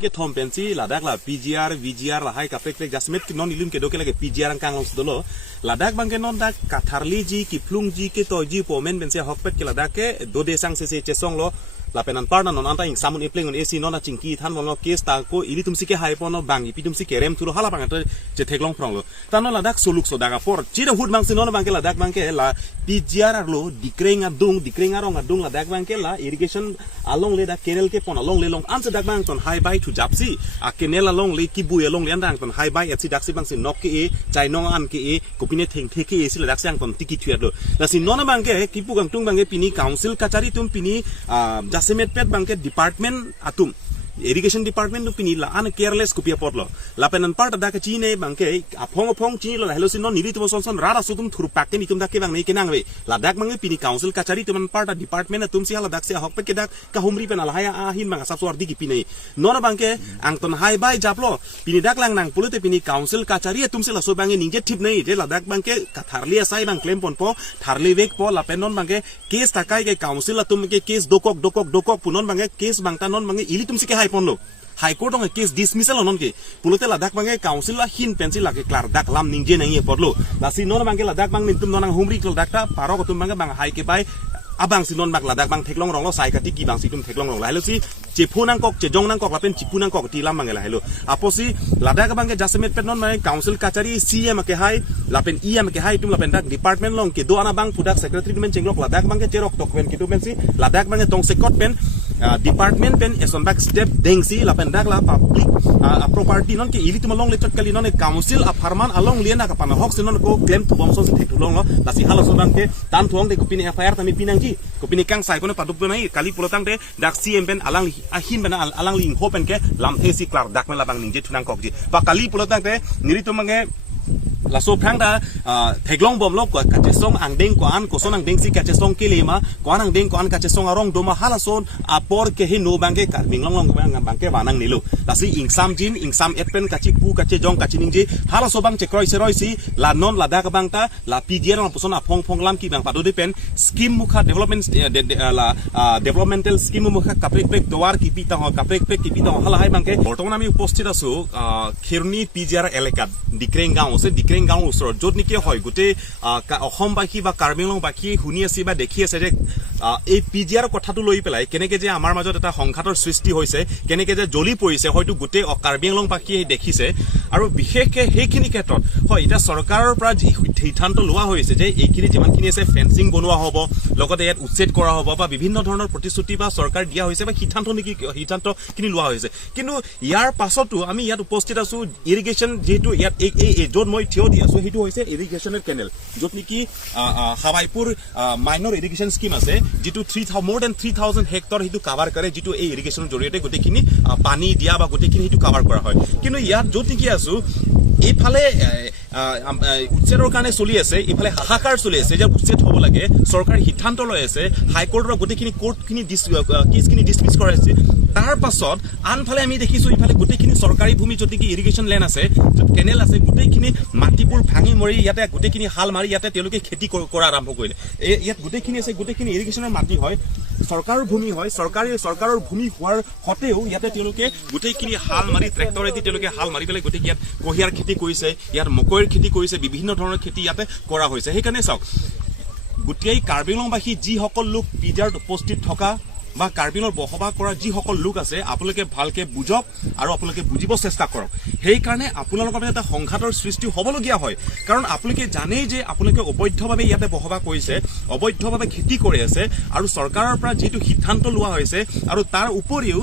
ke thom pensi Ladakh la Pgr-Vgr la hai kapek jasmet ki non ilum ke doke lage Pgr ang kang long dolo Ladakh bangke non dak katharli ji ki phlung ji ke toji pomen pensi hokpet ke Ladakh ke do desang se chesong lo la penan parna non anta ing samun epling on AC non chingki than mon lo case ta ko ili tumsi ke hai pono bangi pi tumsi kerem thuro hala bang je theklong prong lo tano Ladakh soluk so daga por chira hud bang sinon bangke Ladakh bangke la Pgr lo dikrenga rong adung Ladakh bangke la irrigation along le da kenel ke pon along le long ansa dak bang ton high by to japsi a kenel along le ki bu along le andang ton high by etsi dak si bang sin nok ke e chai nong an ke e kopine theng the ke e si Ladakh sang ton tiki thuat lo la sin non bangke ki pu gang tung bangke pini council kachari tum pini Jasemet pet bangke department atum irrigation department tu pini la an careless kupia potlo la penan part da ka chine bangke aphong chini lo hello sin non nili tu son rara sutum thur pakke ni tum da ke bang nei kenang we Ladakh bangke pini council kachari tum part department tum si Ladakh se hok pe ke dak ka humri pen ala haya a hin bang sa suar di ki pini non bangke ang ton hai bai japlo pini dak lang nang pulute pini council kachari tum si la so bangke ningje thip nei je Ladakh bangke katharli asai bang claim pon po tharli vek po la penon bangke case takai ke council tum ke case dokok punon bangke case bang tanon bangke ili tum si ke ponlo High Court on a case dismissal on ke pulote Ladakh bange council la hin pencil la ke Klardak lam ningje nang ye podlo la si non bange Ladakh bang nintum nang humri Klardak ta paro ko tum bange bang high ke pai abang sinon bang Ladakh bang theklong rong lo sai ka ti ki bang si tum theklong rong la helo si chepu nang kok chejong nang kok la pen chipu nang kok ti lam bange la helo aposi Ladakh bange Jasemet pet non bange council kachari CM ke hai la pen EM ke hai tum la pen dak department long ke do ana bang pudak secretary men chenglok Ladakh bange cherok tok pen ki tu men si Ladakh bange tong sekot pen department pen eson back step dengsi la pendak la public property non ke ili tum long lechat kali non council a farman along liena ka pan hok sinon ko claim to bomso se thek long lo la si hala so dan ke tan thong de ko pini FIR tami pinangji ko pini kang sai ko ne padup nai kali pulotang de dak CM pen alang ahin bana alang ling hopen ke lam thesi Klardak men la bang ningje thunang kok ji pa kali pulotang de niri to mange la so phang da theklong bom lok ka chesong ang deng ko an ko son ang deng si ka chesong ke lema ko an ang deng ko an ka chesong arong doma hala son apor ke he no bangke ka minglong long bang ke wanang nilu la si ingsam etpen ka chi pu ka che jong ka chining ji hala so bang che kroi se roi si la non Ladakh bang ta la Pgr lang puson aphong lam ki bang padu depen scheme mukha development developmental scheme mukha kapek doar ki pita ho kapek ki pita hala hai bangke bortong ami upostita asu khirni Pgr elekat dikreng gaon se গাঁও ওচৰত য'ত নেকি হয় গোটেই অসমবাসী বা কাৰ্বিংলংবাসী শুনি আছে বা দেখি আছে যে এই Pgr কথাটো লৈ পেলাই কেনেকে যে আমাৰ মাজত এটা সংঘাতৰ সৃষ্টি হৈছে কেনেকে যে জ্বলি পৰিছে হয়তো গোটেই কাৰ্বিংলংবাসী দেখিছে আৰু বিশেষকৈ সেইখিনি ক্ষেত্ৰত হয় এটা চৰকাৰৰ পৰা যি সিদ্ধান্ত লোৱা হৈছে যে এইখিনি যিমানখিনি আছে ফেন্সিং বনোৱা হ'ব লগতে ইয়াত উচ্ছেদ কৰা হ'ব বা বিভিন্ন ধৰণৰ প্ৰতিশ্ৰুতি বা চৰকাৰ দিয়া হৈছে বা সিদ্ধান্তখিনি লোৱা হৈছে কিন্তু ইয়াৰ পাছতো আমি ইয়াত উপস্থিত আছো ইৰিগেশ্যন যেহেতু ইয়াত এই য'ত মই থিয় দি আছো সেইটো হৈছে ইৰিগেশ্যনৰ কেনেল য'ত নেকি হাৱাইপুৰ মাইনৰ ইৰিগেশ্যন স্কিম আছে যেটো more than 3000 হেক্টৰ হেতু কভাৰ কৰে যেটো এই ইৰিগেশ্যনৰ জৰিয়তে গোটেইখিনি পানী দিয়া বা গোটেইখিনি হেতু কভাৰ কৰা হয় কিন্তু ইয়াত য'ত নেকি আছো এইফালে উচ্ছেদৰ কাৰণে চলি আছে এইফালে হাহাকাৰ চলি আছে যে উচ্ছেদ হ'ব লাগে চৰকাৰে সিদ্ধান্ত লৈ আছে হাইকোৰ্টৰ গোটেইখিনি কোৰ্টখিনি কেছখিনি ডিসমিস কৰাইছে তাৰ পাছত আনফালে আমি দেখিছো ইফালে গোটেইখিনি চৰকাৰী ভূমি য'ত নেকি ইৰিগেশ্যন লেন আছে য'ত কেনেল আছে গোটেইখিনি মাটিবোৰ ভাঙি মৰি ইয়াতে গোটেইখিনি হাল মাৰি ইয়াতে তেওঁলোকে খেতি কৰা আৰম্ভ কৰিলে ইয়াত গোটেইখিনি আছে গোটেইখিনি ইৰিগেশ্যনৰ মাটি হয় সৰকাৰৰ ভূমি হয় সৰকাৰৰ ভূমি হোৱাৰ হতেও ইয়াতে তেওঁলোকে গোটেইখিনি হাল মাৰি ট্ৰেক্টৰেদি তেওঁলোকে হাল মাৰি পেলাই গোটেই ইয়াত কহিয়াৰ খেতি কৰিছে ইয়াত মকৈৰ খেতি কৰিছে বিভিন্ন ধৰণৰ খেতি ইয়াতে কৰা হৈছে সেইকাৰণে চাওক গোটেই কাৰ্বিংলংবাসী যিসকল লোক Pgr উপস্থিত থকা বা কাৰ্বিংলৰ বসবাস কৰা যিসকল লোক আছে আপোনালোকে ভালকে বুজক আৰু আপোনালোকে বুজিব চেষ্টা কৰক সেই কাৰণে আপোনালোকৰ এটা সংঘাতৰ সৃষ্টি হ'বলগীয়া হয় কাৰণ আপোনালোকে জানে যে আপোনালোকে অবৈধভাৱে ইয়াতে বসবাস কৰিছে অবৈধভাৱে খেতি কৰি আছে আৰু চৰকাৰৰ পৰা যেটো সিদ্ধান্ত লোৱা হৈছে আৰু তাৰ উপৰিও